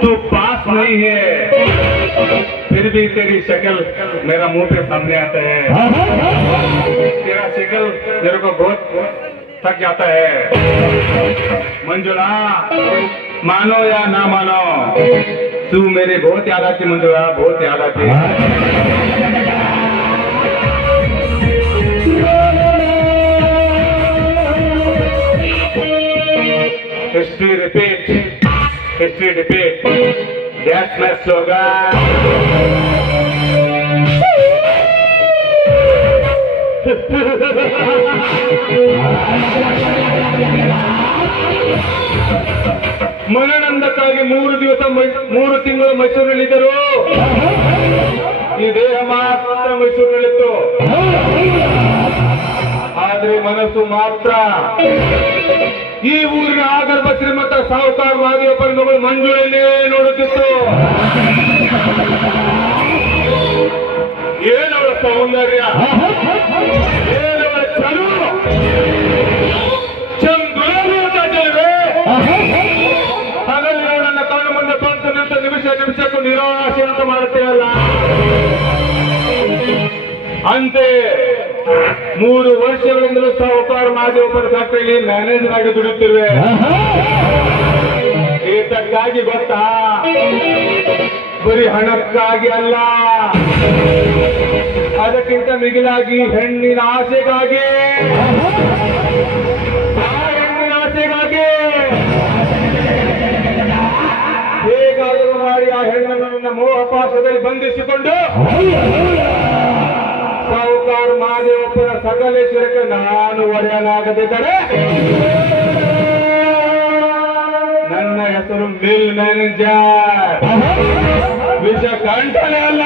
तू पास नहीं है फिर भी तेरी शक्ल मेरा मुंह पे सामने आता है। तेरा शक्ल मेरे को बहुत थक जाता है। मंजुला मानो या ना मानो तू मेरी बहुत याद आती मंजुला, बहुत याद आती। History repeat, history repeat, that's my slogan. ಮನನಂದಕ್ಕಾಗಿ 3 ದಿವಸ 3 ತಿಂಗಳು ಮೈಸೂರಿನಲ್ಲಿದ್ದರು. ಈ ದೇಹ ಮಾತ್ರ ಮೈಸೂರಿನಲ್ಲಿತ್ತು, ಆದ್ರೆ ಮನಸ್ಸು ಮಾತ್ರ ಈ ಊರಿನ ಆಗರ್ಭ ಶ್ರೀಮಂತ ಸಾಹುಕಾರ ಮಾದೇವಪ್ಪನ ಮಗಳು ಮಂಜುಳನ್ನೇ ನೋಡುತ್ತಿತ್ತು. ಏನವಳ ಸೌಂದರ್ಯ, ಏನವಳ ಚಲು, ಚಂದ್ರವೇ ಹಗಲು ನನ್ನ ಕಣ್ಣು ಮುಂದೆ ಬಂತು ನಿಂತ ನಿಮಿಷಕ್ಕೂ ನಿರಾಶೆ ಅಂತ ಮಾಡುತ್ತೇವಲ್ಲ. ಅಂತೆ 3 ವರ್ಷಗಳಿಂದಲೂ ಸಾಹುಕಾರ ಮಾದೇವಪ್ಪನ ಫ್ಯಾಕ್ಟರಿಯಲ್ಲಿ ಮ್ಯಾನೇಜರ್ ಆಗಿ ದುಡಿಯುತ್ತಿರುವೆ. ಏತಕ್ಕಾಗಿ ಗೊತ್ತಾ? ಬರೀ ಹಣಕ್ಕಾಗಿ ಅಲ್ಲ, ಅದಕ್ಕಿಂತ ಮಿಗಿಲಾಗಿ ಹೆಣ್ಣಿನ ಆಸೆಗಾಗಿ. ಹೆಣ್ಣಿನ ಆಸೆಗಾಗಿ ಹೇಗಾದರೂ ಮಾಡಿ ಆ ಹೆಣ್ಣನ್ನು ಮೋಹಪಾಶದಲ್ಲಿ ಬಂಧಿಸಿಕೊಂಡು ಸಾಹುಕಾರ ಮಾದೇವಪ್ಪನ ಸಕಲೇಶ್ವರಕ್ಕೆ ನಾನು ಒಡೆಯನಾಗದಿದ್ದರೆ ನನ್ನ ಹೆಸರು ಮಿಲ್ ಮ್ಯಾನೇಜರ್, ವಿಷ ಕಂಠನೇ ಅಲ್ಲ.